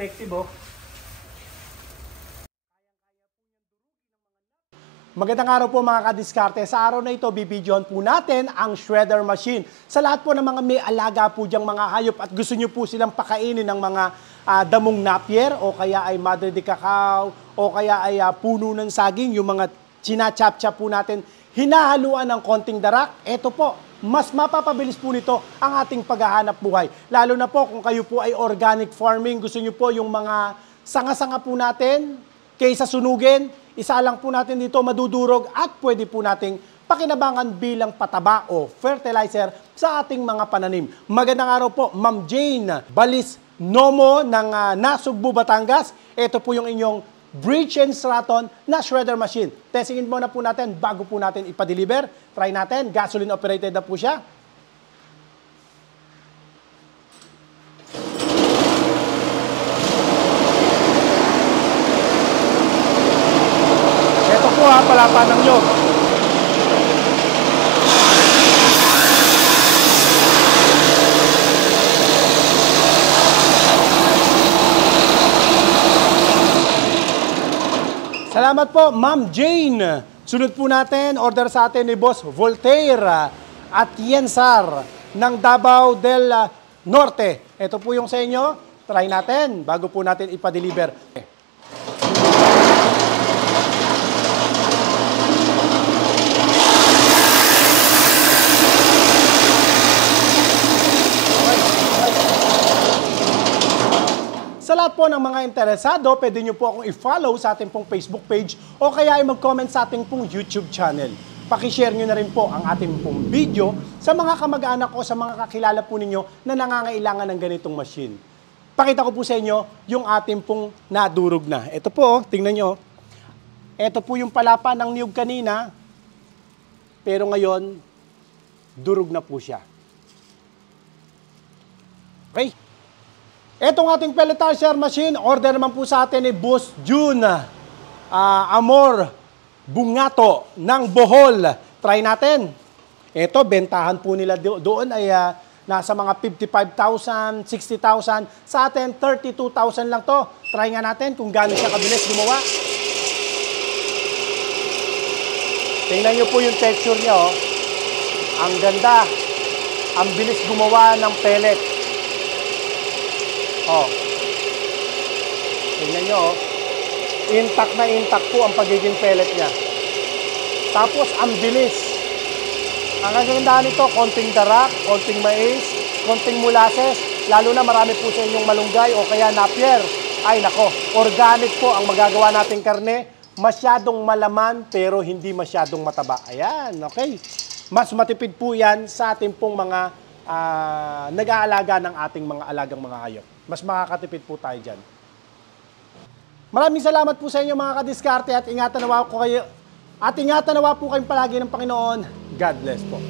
effective oh. Magandang araw po mga kadiskarte. Sa araw na ito, bibidyohan po natin ang shredder machine. Sa lahat po ng mga may alaga po diyang mga hayop at gusto nyo po silang pakainin ng mga damong napier o kaya ay madre de cacao o kaya ay puno ng saging, yung mga chinachap-chap po natin, hinahaluan ng konting darak. Ito po, mas mapapabilis po nito ang ating paghahanap buhay. Lalo na po kung kayo po ay organic farming, gusto nyo po yung mga sanga-sanga po natin, kaysa sunugin, isa lang po natin dito madudurog at pwede po nating pakinabangan bilang pataba o fertilizer sa ating mga pananim. Magandang araw po, Ma'am Jane Balis Nomo ng Nasugbu, Batangas. Ito po yung inyong Bridge and Straton na shredder machine. Testingin muna po natin bago po natin ipa-deliver. Try natin, gasoline operated na po siya. Palapa ng nyog. Salamat po, Ma'am Jane. Sunod po natin, order sa atin ni Boss Voltaire at Yensar ng Davao del Norte. Ito po yung sa inyo. Try natin bago po natin ipa-deliver. Sa lahat po ng mga interesado, pwede nyo po akong i-follow sa ating pong Facebook page o kaya ay mag-comment sa ating pong YouTube channel. Pakishare nyo na rin po ang ating pong video sa mga kamag-anak o sa mga kakilala po ninyo na nangangailangan ng ganitong machine. Pakita ko po sa inyo yung ating pong nadurog na. Ito po, tingnan nyo. Ito po yung palapa ng niyog kanina, pero ngayon, durog na po siya. Okay? Etong ating pelletizer machine, order naman po sa atin ni Boss June Amor Bungato ng Bohol. Try natin. Ito, bentahan po nila doon ay nasa mga 55,000, 60,000. Sa atin, 32,000 lang to. Try nga natin kung gaano siya kabilis gumawa. Tingnan nyo po yung texture niya. Oh. Ang ganda. Ang bilis gumawa ng pellet. Oh. Tingnan nyo, oh. Intact na intact po ang pagiging pellet niya. Tapos, ang bilis. Ang kagandahan nito, konting darak, konting mais, konting molasses, lalo na marami po sa inyong malunggay o kaya napier. Ay, nako, organic po ang magagawa nating karne. Masyadong malaman, pero hindi masyadong mataba. Ayan, okay. Mas matipid po yan sa ating pong mga nag-aalaga ng ating mga alagang mga hayop. Mas makakatipid po tayo dyan. Maraming salamat po sa inyo mga kadiskarte at ingatan nawa po kayong palagi ng Panginoon. God bless po.